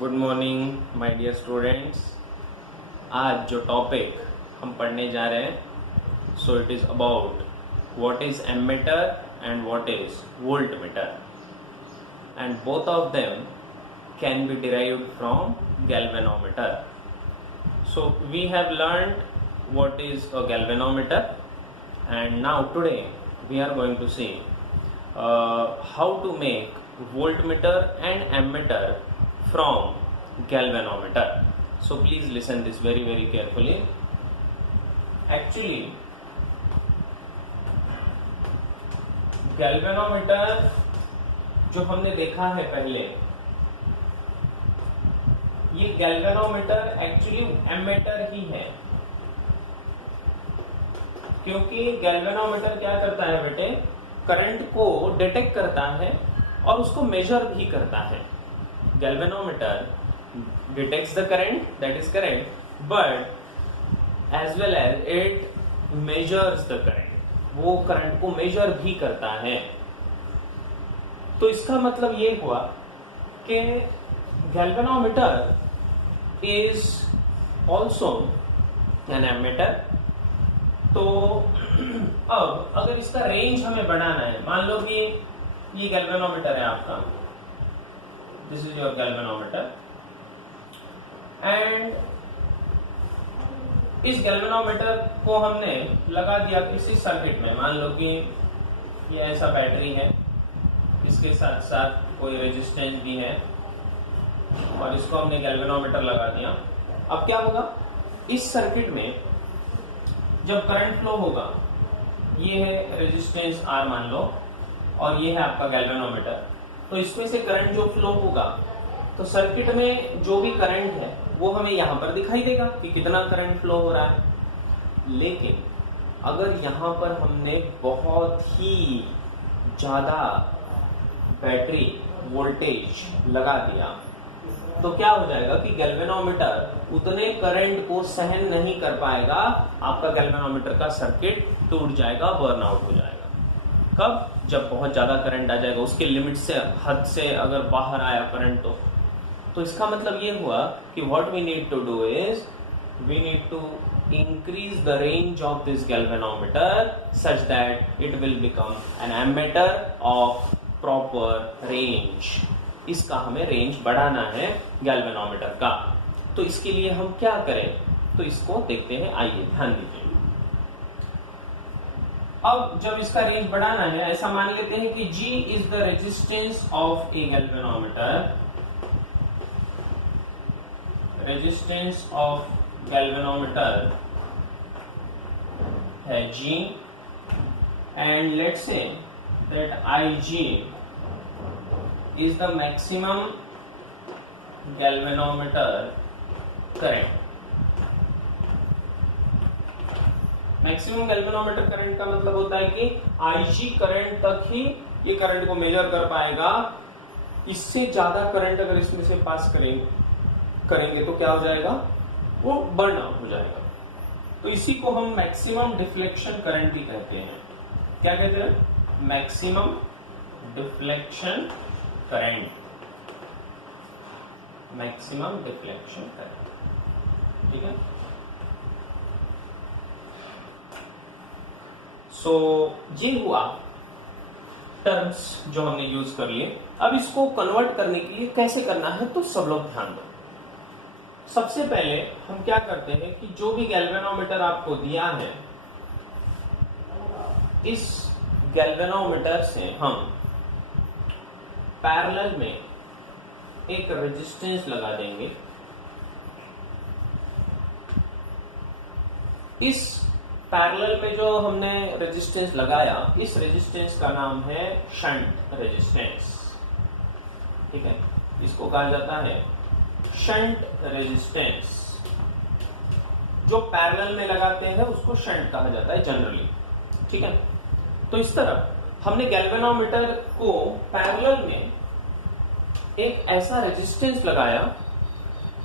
Good morning my dear students. आज जो topic हम पढ़ने जा रहे हैं so it is about what is ammeter and what is voltmeter and both of them can be derived from galvanometer. So we have learned what is a galvanometer, and now today we are going to see how to make voltmeter and ammeter from galvanometer. So please listen this very carefully. Actually galvanometer जो हमने देखा है पहले, ये galvanometer actually ammeter ही है, क्योंकि galvanometer क्या करता है बेटे, करंट को डिटेक्ट करता है और उसको मेजर भी करता है. Galvanometer detects the current, that is current, but as well as it measures the current, वो करंट को मेजर भी करता है. तो इसका मतलब ये हुआ कि galvanometer is also an ammeter. तो अब अगर इसका रेंज हमें बढ़ाना है, मान लो कि ये गैल्वेनोमीटर है आपका, this is your galvanometer, and इस गैल्वेनोमीटर को हमने लगा दिया किसी सर्किट में. मान लो कि ये ऐसा बैटरी है, इसके साथ साथ कोई रेजिस्टेंस भी है और इसको हमने गैल्वेनोमीटर लगा दिया. अब क्या होगा, इस सर्किट में जब करंट फ्लो होगा, ये है रेजिस्टेंस R मान लो और ये है आपका गैल्वेनोमीटर, तो इसमें से करंट जो फ्लो होगा तो सर्किट में जो भी करंट है वो हमें यहां पर दिखाई देगा कि कितना करंट फ्लो हो रहा है. लेकिन अगर यहां पर हमने बहुत ही ज्यादा बैटरी वोल्टेज लगा दिया तो क्या हो जाएगा कि गैल्वेनोमीटर उतने करंट को सहन नहीं कर पाएगा, आपका गैल्वेनोमीटर का सर्किट टूट जाएगा, बर्नआउट हो जाएगा. कब? जब बहुत ज्यादा करंट आ जाएगा, उसके लिमिट से, हद से अगर बाहर आया करंट तो इसका मतलब ये हुआ कि what we need to do is we need to increase the range of this galvanometer such that it will become an ammeter of proper range. इसका हमें रेंज बढ़ाना है गैल्वेनोमीटर का. तो इसके लिए हम क्या करें, तो इसको देखते हैं. आइए ध्यान दीजिए. अब जब इसका रेंज बढ़ाना है, ऐसा मान लेते हैं कि G is the resistance of A galvanometer. Resistance of galvanometer है G, and let's say that IG is the maximum galvanometer current. Maximum galvanometer current का मतलब होता है कि IG करंट तक ही ये करंट को मेजर कर पाएगा. इससे ज्यादा करंट अगर इसमें से पास करेंगे तो क्या हो जाएगा, वो बर्न आउट हो जाएगा. तो इसी को हम मैक्सिमम डिफ्लेक्शन करंट भी कहते हैं. क्या कहते हैं? Maximum deflection current, maximum deflection current. ठीक है. सो ये हुआ टर्म्स जो हमने यूज कर लिए. अब इसको कन्वर्ट करने के लिए कैसे करना है, तो सब लोग ध्यान दो. सबसे पहले हम क्या करते हैं कि जो भी गैल्वेनोमीटर आपको दिया है, इस गैल्वेनोमीटर से हम पैरेलल में एक रेजिस्टेंस लगा देंगे. इस पैरेलल में जो हमने रेजिस्टेंस लगाया, इस रेजिस्टेंस का नाम है शंट रेजिस्टेंस. ठीक है, इसको कहा जाता है शंट रेजिस्टेंस. जो पैरेलल में लगाते हैं उसको शंट कहा जाता है जनरली. ठीक है. तो इस तरह हमने गैल्वेनोमीटर को पैरेलल में एक ऐसा रेजिस्टेंस लगाया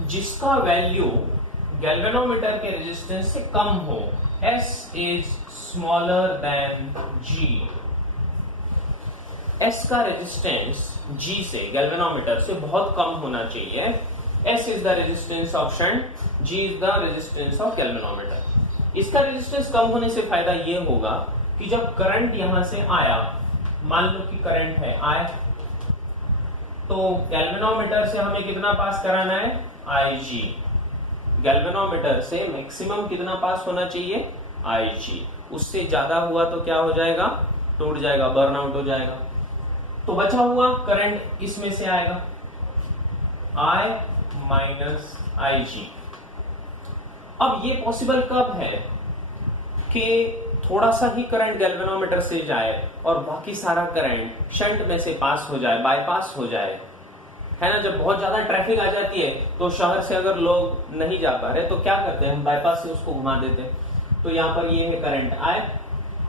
जिसका वैल्यू गैल्वेनोमीटर के रेजिस्टेंस से कम हो. S is smaller than G. S का रेजिस्टेंस G से, गैल्वेनोमीटर से बहुत कम होना चाहिए S is the resistance of shunt, G is the resistance of galvanometer. इसका रेजिस्टेंस कम होने से फायदा ये होगा कि जब करंट यहां से आया, मान लो कि करंट है I, तो गैल्वेनोमीटर से हमें कितना पास कराना है, IG। गैल्वेनोमीटर से मैक्सिमम कितना पास होना चाहिए, IG। उससे ज्यादा हुआ तो क्या हो जाएगा, टूट जाएगा, बर्न आउट हो जाएगा। तो बचा हुआ करंट इसमें से आएगा I माइनस IG। अब ये पॉसिबल कब है कि थोड़ा सा ही करंट गैल्वेनोमीटर से जाए और बाकी सारा करंट शंट में से पास हो जाए, बाईपास हो जाए, है ना। जब बहुत ज्यादा ट्रैफिक आ जाती है तो शहर से अगर लोग नहीं जा पा रहे तो क्या करते हैं, हम बाईपास से उसको घुमा देते हैं। तो यहाँ पर ये है करंट I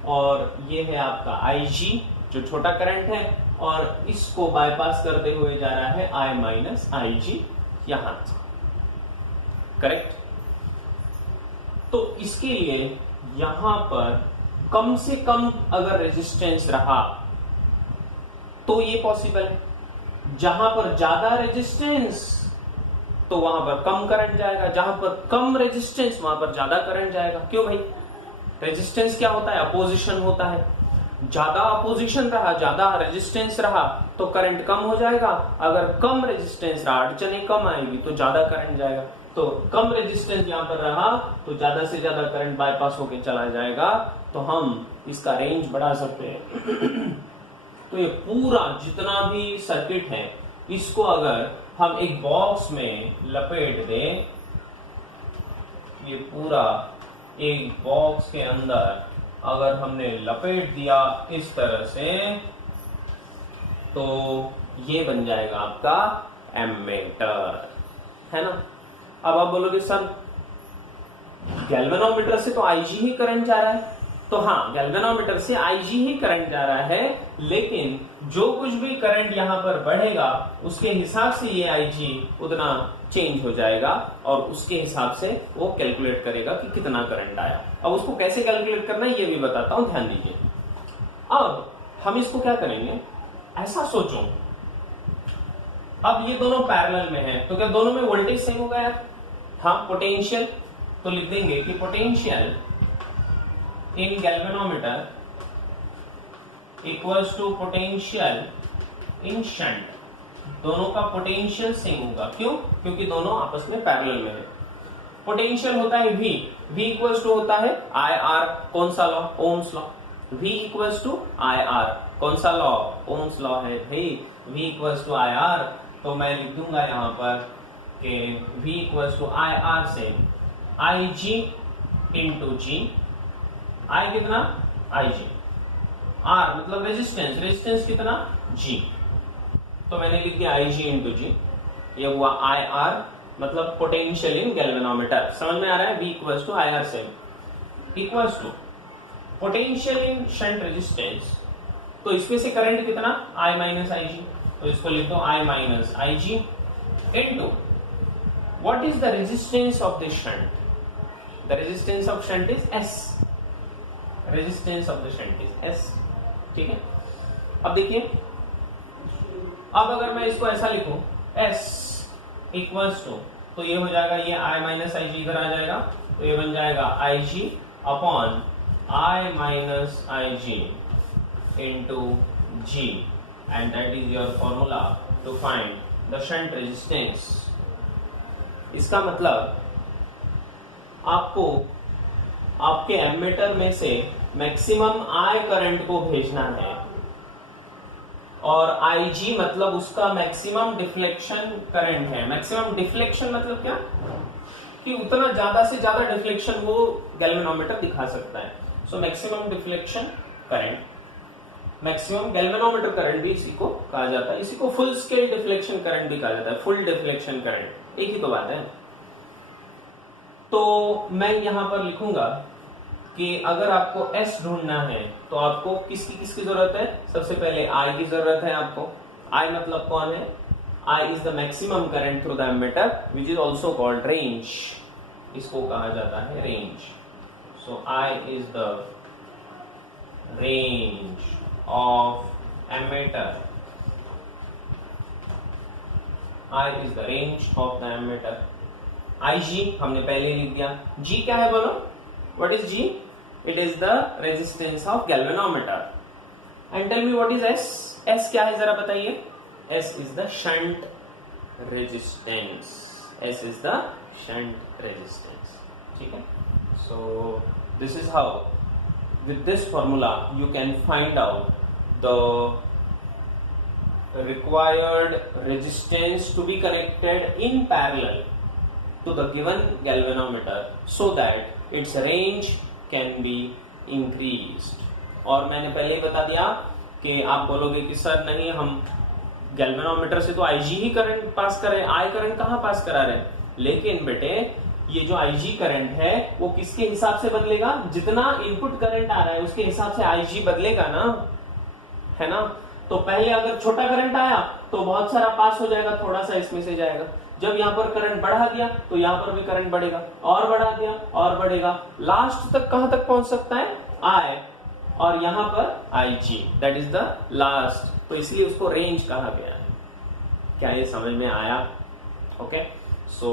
और ये है आपका IG जो छोटा करंट है, और इसको बाईपास करते हुए जा रहा है I माइनस IG यहां से, करेक्ट। तो इसके लिए यहां पर कम से कम अगर रेजिस्टेंस रहा तो ये पॉसिबल है। जहां पर ज्यादा रेजिस्टेंस तो वहां पर कम करंट जाएगा, जहां पर कम रेजिस्टेंस वहां पर ज्यादा करंट जाएगा। क्यों भाई, रेजिस्टेंस क्या होता है, अपोजिशन होता है। ज्यादा अपोजिशन रहा, ज्यादा रेजिस्टेंस रहा तो करंट कम हो जाएगा, अगर कम रेजिस्टेंस रहा, अड़चने कम आएगी तो ज्यादा करंट जाएगा। तो कम रेजिस्टेंस यहां पर रहा तो ज्यादा से ज्यादा करंट बाईपास होके चला जाएगा, तो हम इसका रेंज बढ़ा सकते हैं। तो ये पूरा जितना भी सर्किट है इसको अगर हम एक बॉक्स में लपेट दें, ये पूरा एक बॉक्स के अंदर अगर हमने लपेट दिया इस तरह से, तो ये बन जाएगा आपका एमीटर, है ना। अब आप बोलोगे सर गैल्वेनोमीटर से तो IG ही करंट जा रहा है, तो हाँ गैल्वेनोमीटर से IG ही करंट जा रहा है, लेकिन जो कुछ भी करंट यहां पर बढ़ेगा उसके हिसाब से ये IG उतना चेंज हो जाएगा और उसके हिसाब से वो कैलकुलेट करेगा कि कितना करंट आया। अब उसको कैसे कैलकुलेट करना है ये भी बताता हूं, ध्यान दीजिए। अब हम इसको क्या करेंगे, ऐसा सोचो अब ये दोनों पैरेलल में हैं, तो क्या दोनों में वोल्टेज सेम होगा यार, हाँ। पोटेंशियल तो लिख देंगे कि potential in galvanometer equals to potential in shunt. दोनों का पोटेंशियल सेम होगा, क्यों, क्योंकि दोनों आपस में पैरेलल में है। पोटेंशियल होता है V, V इक्वल्स टू होता है IR, कौन सा law, ohm's law. V equals to IR, कौन सा लॉ, ओम्स लॉ है भाई, V इक्वल्स टू IR। तो मैं लिख दूंगा यहां पर कि V इक्वल्स टू IR से IG इंटू G। I कितना, IG, R मतलब रेजिस्टेंस, रेजिस्टेंस कितना, G। तो मैंने लिख दिया IG इंटू G, ये हुआ IR मतलब पोटेंशियल इन गैल्वेनोमीटर। समझ में आ रहा है, V इक्वल्स टू IR से equals to potential in shunt resistance. तो इसमें से करंट कितना, I माइनस IG, तो इसको लिख दो I minus IG into what is the resistance of this shunt. The resistance of shunt is S, resistance of the shunt is S, ठीक है। अब देखिए, अब अगर मैं इसको ऐसा लिखूं S इक्वल्स टू, तो ये हो जाएगा, ये I माइनस IG इधर आ जाएगा, तो ये बन जाएगा IG upon I minus IG into G, and that is your formula to find the shunt resistance. इसका मतलब आपको आपके एमीटर में से मैक्सिमम I करंट को भेजना है, और IG मतलब उसका मैक्सिमम डिफ्लेक्शन करंट है। मैक्सिमम डिफ्लेक्शन मतलब क्या, कि उतना ज्यादा से ज्यादा डिफ्लेक्शन वो गैल्वेनोमीटर दिखा सकता है। So maximum deflection current, maximum galvanometer current भी इसी को कहा जाता है। इसी को फुल स्केल डिफ्लेक्शन करंट भी कहा जाता है, फुल डिफ्लेक्शन करंट, एक ही तो बात है। तो मैं यहां पर लिखूंगा कि अगर आपको S ढूंढना है तो आपको किसकी जरूरत है, सबसे पहले I की जरूरत है आपको। I मतलब कौन है, I is the maximum current through the ammeter which is also called range, इसको कहा जाता है range. So I is the range of ammeter I is the range of the ammeter. IG हमने पहले लिख दिया. G क्या है बोलो? What is G? It is the resistance of galvanometer. And tell me what is S? S क्या है जरा बताइए? S is the shunt resistance. S is the shunt resistance. ठीक है? So this is how, with this formula you can find out the required resistance to be connected in parallel to the given galvanometer so that its range can be increased. और मैंने पहले ही बता दिया कि आप बोलोगे कि सर नहीं, हम गैल्वेनोमीटर से तो IG ही करंट पास कर रहे हैं, I करंट कहाँ पास करा रहे हैं. लेकिन बेटे ये जो IG करंट है वो किसके हिसाब से बदलेगा? जितना इनपुट करंट आ रहा है उसके हिसाब से IG बदलेगा ना, है ना. तो पहले अगर छोटा करंट आया तो बहुत सारा पास हो जाएगा, थोड़ा सा इसमें से जाएगा. जब यहाँ पर करंट बढ़ा दिया तो यहाँ पर भी करंट बढ़ेगा, और बढ़ा दिया और बढ़ेगा, लास्ट तक कहां तक पहुंच सकता है? I, और यहाँ पर IG, that is the last. तो इसलिए उसको रेंज कहा गया है. क्या ये समझ में आया? ओके, सो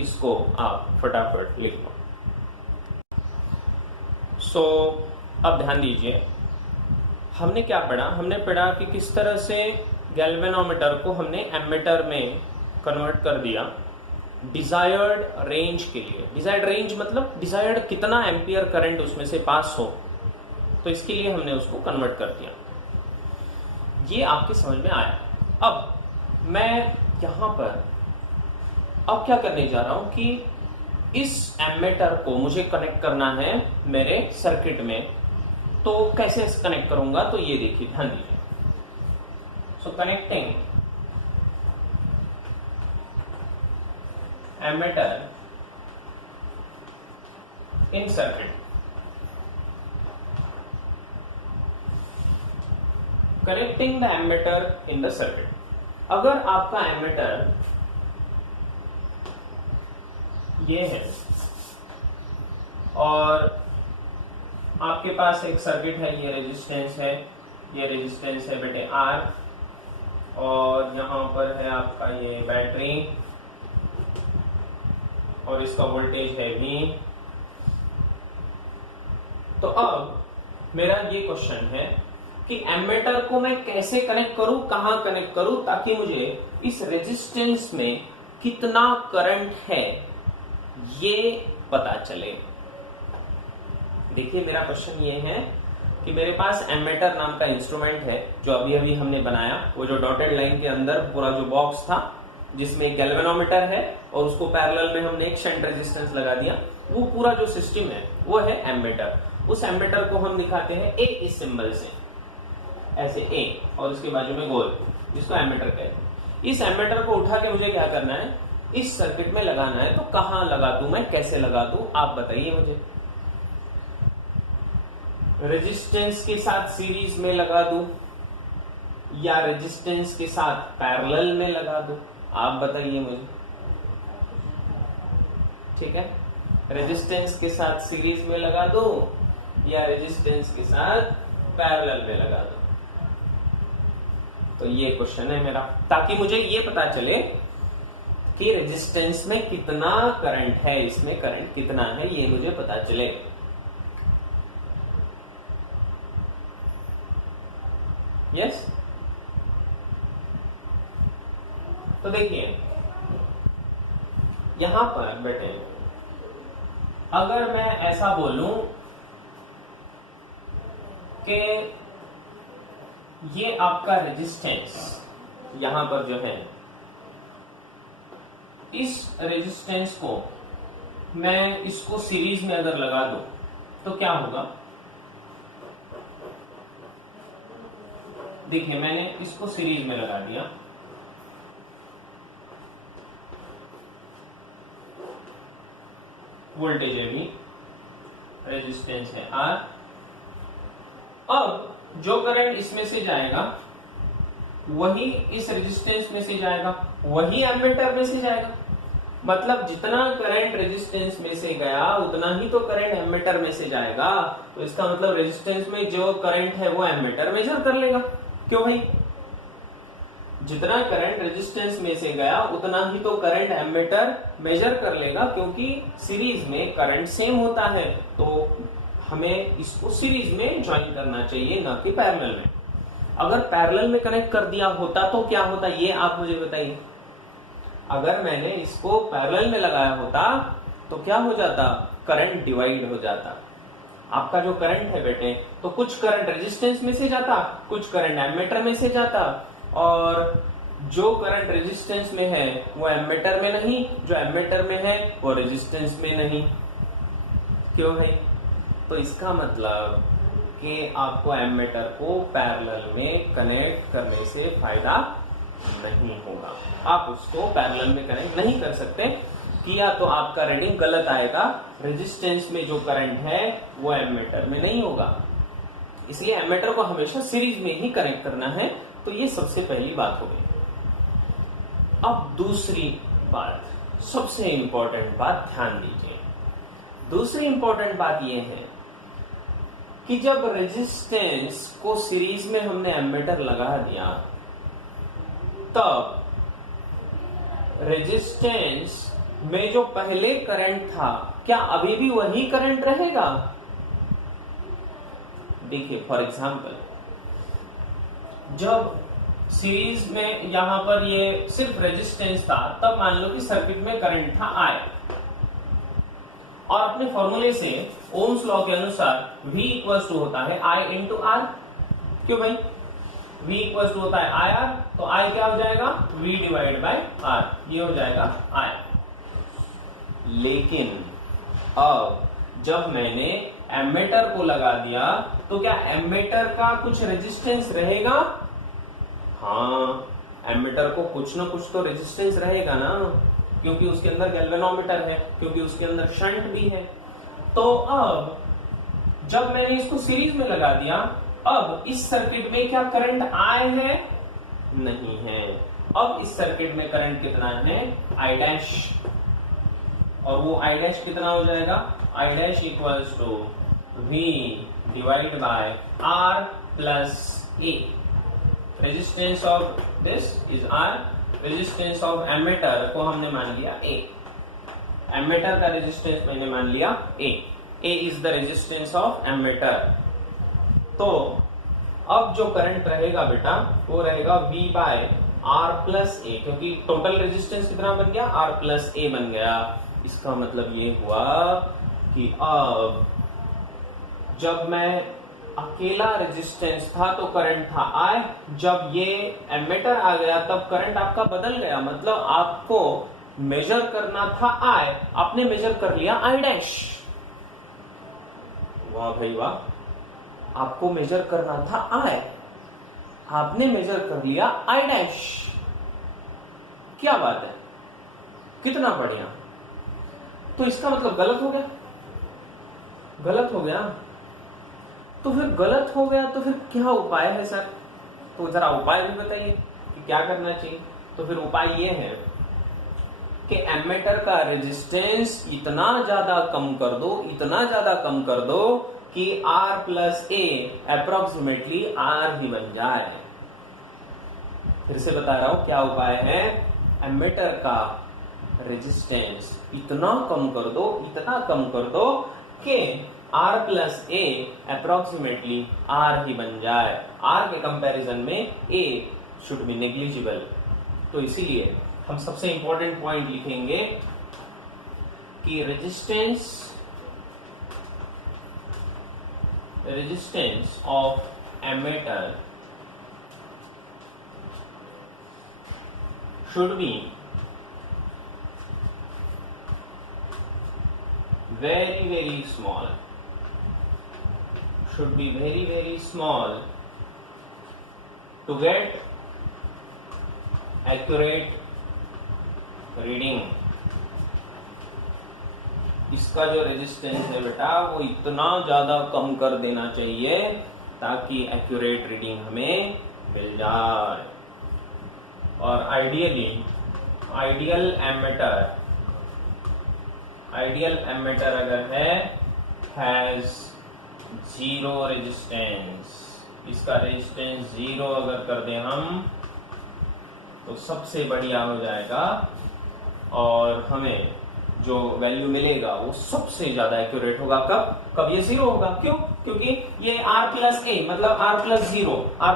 इसको आप फटाफट लिख लो. सो अब ध्यान दीजिए, हमने क्या पढ़ा? हमने पढ़ा कि किस तरह से गैल्वेनोमीटर को हमने एमीटर में कन्वर्ट कर दिया डिजायर्ड रेंज के लिए. डिजायर्ड रेंज मतलब डिजायर्ड कितना एम्पियर करंट उसमें से पास हो, तो इसके लिए हमने उसको कन्वर्ट कर दिया. ये आपके समझ में आया. अब मैं यहां पर अब क्या करने जा रहा हूं कि इस एमीटर को मुझे कनेक्ट करना है मेरे सर्किट में. तो कैसे कनेक्ट करूंगा? तो ये देखिए, ध्यान दीजिए. So connecting ammeter in circuit. Connecting the ammeter in the circuit. अगर आपका एमीटर ये है और आपके पास एक सर्किट है, ये रेजिस्टेंस है, ये रेजिस्टेंस है बेटे R, और यहां पर है आपका ये बैटरी, और इसका वोल्टेज है V. तो अब मेरा ये क्वेश्चन है कि एमीटर को मैं कैसे कनेक्ट करूं, कहां कनेक्ट करूं, ताकि मुझे इस रेजिस्टेंस में कितना करंट है ये पता चले. देखिए, मेरा क्वेश्चन ये है कि मेरे पास एमीटर नाम का इंस्ट्रूमेंट है जो अभी अभी हमने बनाया. वो जो डॉटेड लाइन के अंदर पूरा जो बॉक्स था जिसमें एक गैल्वेनोमीटर है और उसको पैरेलल में हमने एक शंट रेजिस्टेंस लगा दिया, वो पूरा जो सिस्टम है वो है एमीटर. उस एमीटर को हम दिखाते हैं A इस सिंबल से, ऐसे A और उसके बाजू में गोल, जिसको एमीटर कहते हैं. इस एमीटर को उठा के मुझे क्या करना है? इस सर्किट में लगाना है. तो कहां लगा दूं मैं, कैसे लगा दूं, आप बताइए मुझे. रेजिस्टेंस के साथ सीरीज में लगा दूं या रेजिस्टेंस के साथ पैरेलल में लगा दूं, आप बताइए मुझे. ठीक है, रेजिस्टेंस के साथ सीरीज में लगा दूं या रेजिस्टेंस के साथ पैरेलल में लगा दूं. तो ये क्वेश्चन है मेरा, ताकि मुझे ये पता चले कि रेजिस्टेंस में कितना करंट है, इसमें करंट कितना है, ये मुझे पता चले. यस? तो देखिए यहां पर बेटे, अगर मैं ऐसा बोलूं कि ये आपका रेजिस्टेंस यहां पर जो है, इस रेजिस्टेंस को मैं इसको सीरीज में अगर लगा दूं तो क्या होगा? देखिए, मैंने इसको सीरीज में लगा दिया, वोल्टेज है V, रेजिस्टेंस है R. अब जो करंट इसमें से जाएगा वही इस रेजिस्टेंस में से जाएगा, वही एमीटर में से जाएगा. मतलब जितना करंट रेजिस्टेंस में से गया उतना ही तो करंट एमीटर में से जाएगा. तो इसका मतलब रेजिस्टेंस में जो करंट है वो एमीटर मेजर कर लेगा. क्यों भाई? जितना करंट रेजिस्टेंस में से गया उतना ही तो करंट एमीटर मेजर कर लेगा, क्योंकि सीरीज में करंट सेम होता है, तो हमें इसको सीरीज में ज्वाइन करना चाहिए, ना कि पैरेलल में। अगर पैरेलल में कनेक्ट कर दिया होता तो क्या होता, ये आप मुझे बताइए। अगर मैंने इसको पैरेलल में लगाया होता तो क्या हो जाता, करंट डिवाइड हो जाता। आपका जो करंट है बेटे, तो कुछ करंट रेजिस्टेंस में से जाता, कुछ करंट एमीटर में से जाता, और जो करंट रेजिस्टेंस में है वो एमीटर में नहीं, जो एमीटर में है वो रेजिस्टेंस में नहीं। क्यों है? तो इसका मतलब कि आपको एमीटर को पैरेलल में कनेक्ट करने से फायदा नहीं होगा। आप उसको पैरेलल में कनेक्ट नहीं कर सकते, किया तो आपका रीडिंग गलत आएगा। रेजिस्टेंस में जो करंट है वो एमीटर में नहीं होगा, इसलिए एमीटर को हमेशा सीरीज में ही कनेक्ट करना है। तो ये सबसे पहली बात हो गई। अब दूसरी बात, सबसे इंपॉर्टेंट बात ध्यान दीजिए। दूसरी इंपॉर्टेंट बात यह है कि जब रेजिस्टेंस को सीरीज में हमने एमीटर लगा दिया, तब रेजिस्टेंस में जो पहले करंट था, क्या अभी भी वही करंट रहेगा? देखिए फॉर एग्जांपल, जब सीरीज में यहां पर ये सिर्फ रेजिस्टेंस था, तब मान लो कि सर्किट में करंट था I, और अपने फॉर्मूले से ओम्स लॉ के अनुसार V इक्वल्स टू होता है I इंटू R। क्यों भाई? V इक्वल्स टू होता है IR, तो I क्या हो जाएगा, V डिवाइड बाय R, ये हो जाएगा I। लेकिन अब जब मैंने एमीटर को लगा दिया, तो क्या एमीटर का कुछ रेजिस्टेंस रहेगा? हाँ, एमीटर को कुछ ना कुछ तो रेजिस्टेंस रहेगा ना, क्योंकि उसके अंदर गैल्वेनोमीटर है, क्योंकि उसके अंदर शंट भी है। तो अब जब मैंने इसको सीरीज में लगा दिया, अब इस सर्किट में क्या करंट I है? नहीं है। अब इस सर्किट में करंट कितना है? I डैश, और वो I डैश कितना हो जाएगा? I dash equals to V divide by R plus A। Resistance of this is R, resistance of ammeter को हमने मान लिया A। एमीटर का रेजिस्टेंस मैंने मान लिया A। A is the resistance of ammeter. तो अब जो करंट रहेगा बेटा, वो रहेगा V by R plus A, क्योंकि टोटल रेजिस्टेंस कितना बन गया? R प्लस A बन गया। इसका मतलब ये हुआ कि अब जब मैं अकेला रेजिस्टेंस था तो करंट था I, जब ये एमीटर आ गया तब करंट आपका बदल गया। मतलब आपको मेजर करना था I, आपने मेजर कर लिया I डैश। वाह भाई वाह, आपको मेजर करना था I, आपने मेजर कर लिया I डैश। क्या बात है, कितना बढ़िया। तो इसका मतलब गलत हो गया, गलत हो गया। तो फिर गलत हो गया तो फिर क्या उपाय है सर? तो जरा उपाय भी बताइए कि क्या करना चाहिए। तो फिर उपाय ये है कि एमीटर का रेजिस्टेंस इतना ज्यादा कम कर दो, इतना ज्यादा कम कर दो कि R plus A approximately R ही बन जाए। फिर से बता रहा हूं क्या उपाय है। एमीटर का रेजिस्टेंस इतना कम कर दो, इतना कम कर दो कि R plus A approximately R ही बन जाए। R के कंपैरिजन में A शुड बी नेग्लिजिबल। तो इसीलिए हम सबसे इंपॉर्टेंट पॉइंट लिखेंगे कि resistance of ammeter should be very small, should be very small to get accurate reading। इसका जो रेजिस्टेंस है बेटा वो इतना ज्यादा कम कर देना चाहिए ताकि एक्यूरेट रीडिंग हमें मिल जाए। और आइडियल एमीटर अगर है हैज जीरो रेजिस्टेंस, इसका रेजिस्टेंस जीरो अगर कर दें हम, तो सबसे बढ़िया हो जाएगा और हमें जो वैल्यू मिलेगा वो सबसे ज्यादा एक्यूरेट होगा। कब ये 0 होगा। क्यों? क्योंकि ये r प्लस ए मतलब r प्लस जीरो r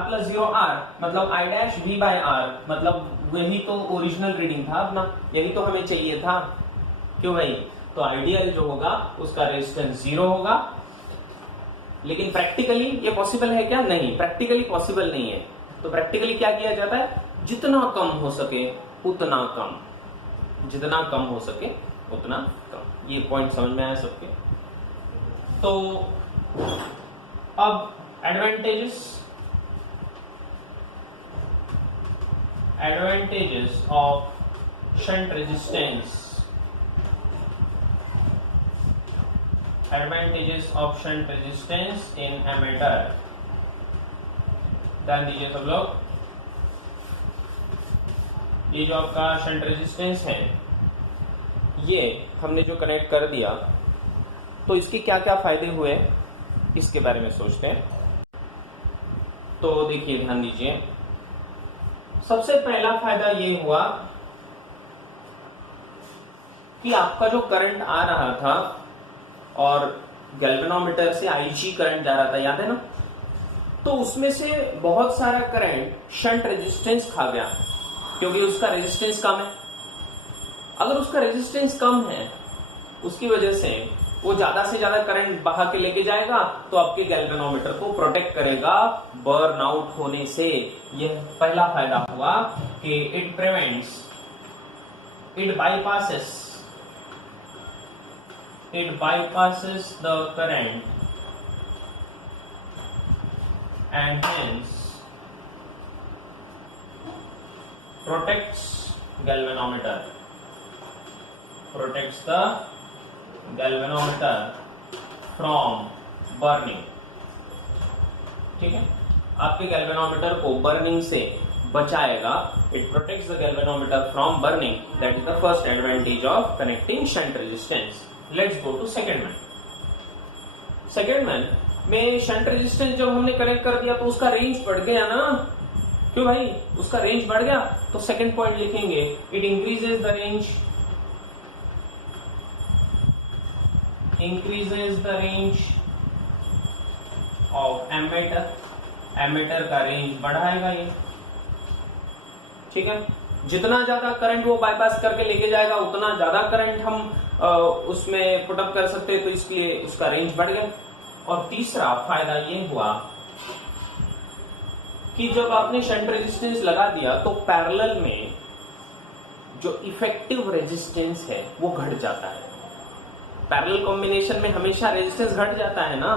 मतलब i dash v by r, मतलब वही तो ओरिजिनल रीडिंग था अपना, यही तो हमें चाहिए था। क्यों भाई? तो आइडियल जो होगा उसका रेजिस्टेंस 0 होगा। लेकिन प्रैक्टिकली ये पॉसिबल है क्या? नहीं, प्रैक्टिकली पॉसिबल नहीं है। तो प्रैक्टिकली क्या किया जाता है? जितना कम हो सके उतना कम, जितना कम हो सके उतना कम। ये पॉइंट समझ में आया सबके? तो अब advantages of shunt resistance, advantages of shunt resistance in ammeter. ध्यान दीजिए सब लोग, ये जो आपका शंट रेजिस्टेंस है ये हमने जो कनेक्ट कर दिया तो इसके क्या क्या फायदे हुए इसके बारे में सोचते हैं। तो देखिए ध्यान दीजिए, सबसे पहला फायदा ये हुआ कि आपका जो करंट आ रहा था और गैल्वेनोमीटर से IG करंट जा रहा था, याद है ना? तो उसमें से बहुत सारा करंट शंट रेजिस्टेंस खा गया क्योंकि उसका रेजिस्टेंस कम है। अगर उसका रेजिस्टेंस कम है उसकी वजह से वो ज्यादा से ज्यादा करंट बहा के लेके जाएगा तो आपके गैल्वेनोमीटर को प्रोटेक्ट करेगा बर्न आउट होने से। यह पहला फायदा हुआ कि it prevents, it bypasses the current and hence protects the galvanometer from burning। ठीक है, आपके गैल्वेनोमीटर को बर्निंग से बचाएगा। It protects the galvanometer from burning. That is the first advantage of connecting shunt resistance. Let's go to second man. Second man में shunt resistance जब हमने connect कर दिया तो उसका रेंज बढ़ गया ना। क्यों भाई? उसका रेंज बढ़ गया तो सेकेंड पॉइंट लिखेंगे, it increases the range, of ammeter. Ammeter का रेंज बढ़ाएगा ये। ठीक है, जितना ज्यादा करंट वो बाईपास करके लेके जाएगा उतना ज्यादा करंट हम उसमें पुट अप कर सकते हैं, तो इसलिए उसका रेंज बढ़ गया। और तीसरा फायदा ये हुआ कि जब आपने शंट रेजिस्टेंस लगा दिया तो पैरेलल में जो इफेक्टिव रेजिस्टेंस है वो घट जाता है। पैरेलल कॉम्बिनेशन में हमेशा रेजिस्टेंस घट जाता है ना,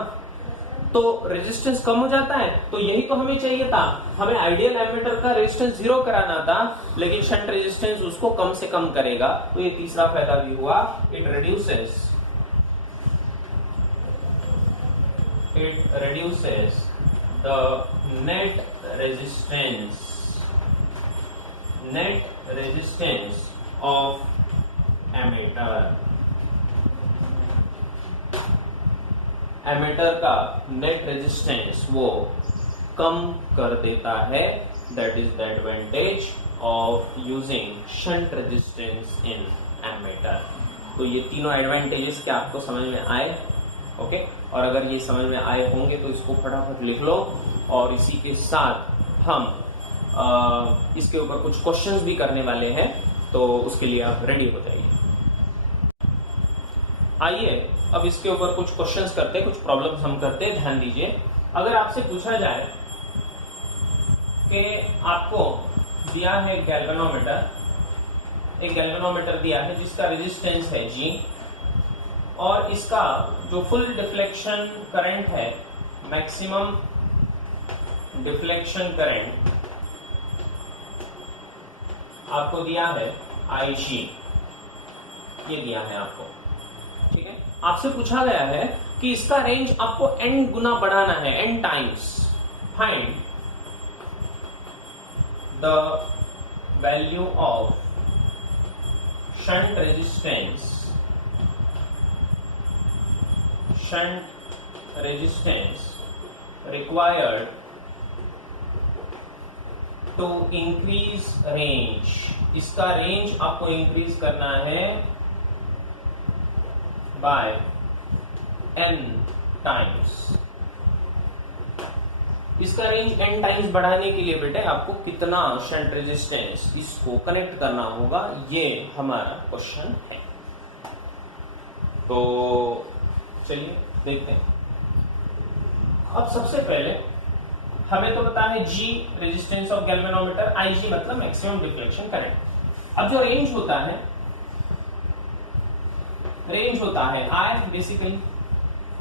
तो रेजिस्टेंस कम हो जाता है। तो यही तो हमें चाहिए था, हमें आइडियल एमीटर का रेजिस्टेंस 0 कराना था, लेकिन शंट रेजिस्टेंस उसको कम से कम करेगा। तो ये तीसरा फायदा भी हुआ, it reduces the net resistance of ammeter. Ammeter का नेट रेजिस्टेंस वो कम कर देता है। That is the advantage of using shunt resistance in ammeter. तो ये तीनों एडवांटेजेस क्या आपको समझ में आए? ओके, और अगर ये समझ में आए होंगे तो इसको फटाफट लिख लो। और इसी के साथ हम इसके ऊपर कुछ क्वेश्चंस भी करने वाले हैं, तो उसके लिए आप रेडी हो जाइए। आइए अब इसके ऊपर कुछ क्वेश्चंस करते हैं, कुछ प्रॉब्लम्स हम करते हैं। ध्यान दीजिए, अगर आपसे पूछा जाए कि आपको दिया है गैल्वेनोमीटर, एक गैल्वेनोमीटर दिया है जिसका रेजिस्टेंस है G, और इसका जो फुल डिफ्लेक्शन करंट है, मैक्सिमम डिफ्लेक्शन करंट आपको दिया है IG, ये दिया है आपको। ठीक है, आपसे पूछा गया है कि इसका रेंज आपको n गुना बढ़ाना है, n times. Find the value of shunt resistance required to increase range, इसका रेंज आपको इंक्रीज करना है बाय n टाइम्स। इसका रेंज n टाइम्स बढ़ाने के लिए बेटे आपको कितना शंट रेजिस्टेंस इसको कनेक्ट करना होगा, ये हमारा क्वेश्चन है। तो चलिए देखते हैं। अब सबसे पहले हमें तो पता है G resistance of galvanometer, IG मतलब मैक्सिमम डिफ्लेक्शन करंट। अब जो रेंज होता है I, बेसिकली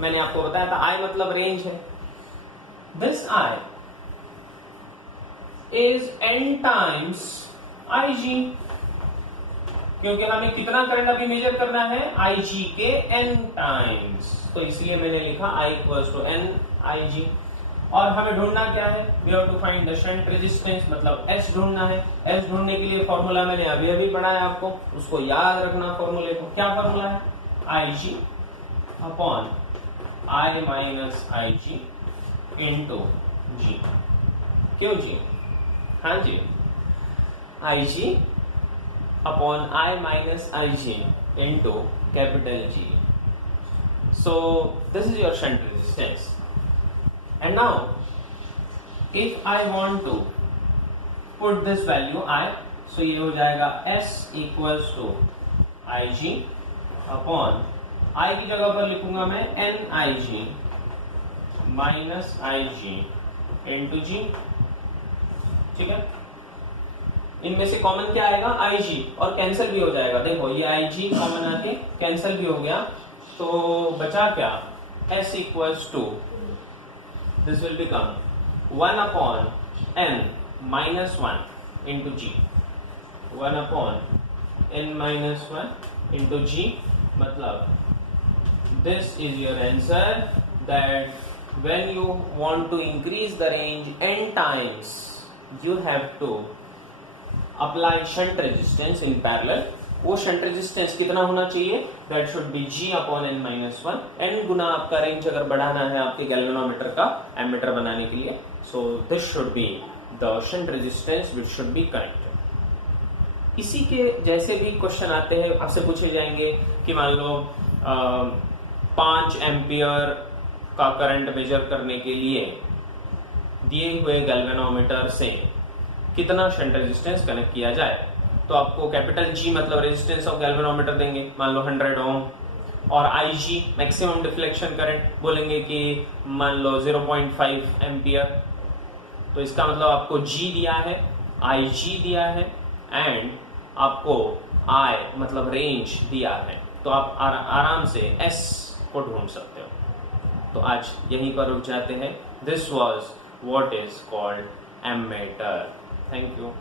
मैंने आपको बताया था I मतलब रेंज है। This I is n times IG, क्योंकि हमें कितना करंट अभी मेजर करना है IG के n टाइम्स, तो इसलिए मैंने लिखा I equals to n IG। और हमें ढूंढना क्या है, we have to find the shunt resistance, मतलब S ढूंढना है। S ढूंढने के लिए फॉर्मूला मैंने अभी अभी पढ़ाया आपको, उसको याद रखना फॉर्मूले को। क्या फॉर्मूला है, IG upon I minus IG into G। क्यों G? हाँ जी, IG upon I minus IG into capital G। So this is your shunt resistance. And now if I want to put this value I, so ये हो जाएगा S equals to IG upon I की जगह पर लिखूंगा मैं NIG minus IG into G। ठीक है, इनमें से कॉमन क्या आएगा, IG, और कैंसिल भी हो जाएगा। देखो ये IG कॉमन आके कैंसिल भी हो गया, तो बचा क्या, S equals to, this will become 1 upon n minus 1 into G, 1 upon n minus 1 into G। मतलब this is your answer, that when you want to increase the range n times, you have to apply shunt resistance in parallel। वो shunt resistance कितना होना चाहिए, that should be G upon n minus 1। n गुना आपका range अगर बढ़ाना है आपके galvanometer का एमीटर बनाने के लिए, so this should be the shunt resistance which should be connected। इसी के जैसे भी क्वेश्चन आते हैं, आपसे पूछे जाएंगे कि मान लो 5 एम्पियर का करंट मेजर करने के लिए दिए हुए गैल्वेनोमीटर से कितना शंट रेजिस्टेंस कनेक्ट किया जाए, तो आपको कैपिटल G मतलब रेजिस्टेंस ऑफ गैल्वेनोमीटर देंगे, मान लो 100 ओम, और IG मैक्सिमम डिफ्लेक्शन करंट बोलेंगे कि मान लो 0.5 एम्पियर। तो इसका मतलब आपको G दिया है, IG दिया है, एंड आपको I मतलब रेंज दिया है, तो आप आराम से S को ढूंढ सकते हो। तो आज यहीं पर रुक जाते हैं। This was what is called ammeter. Thank you.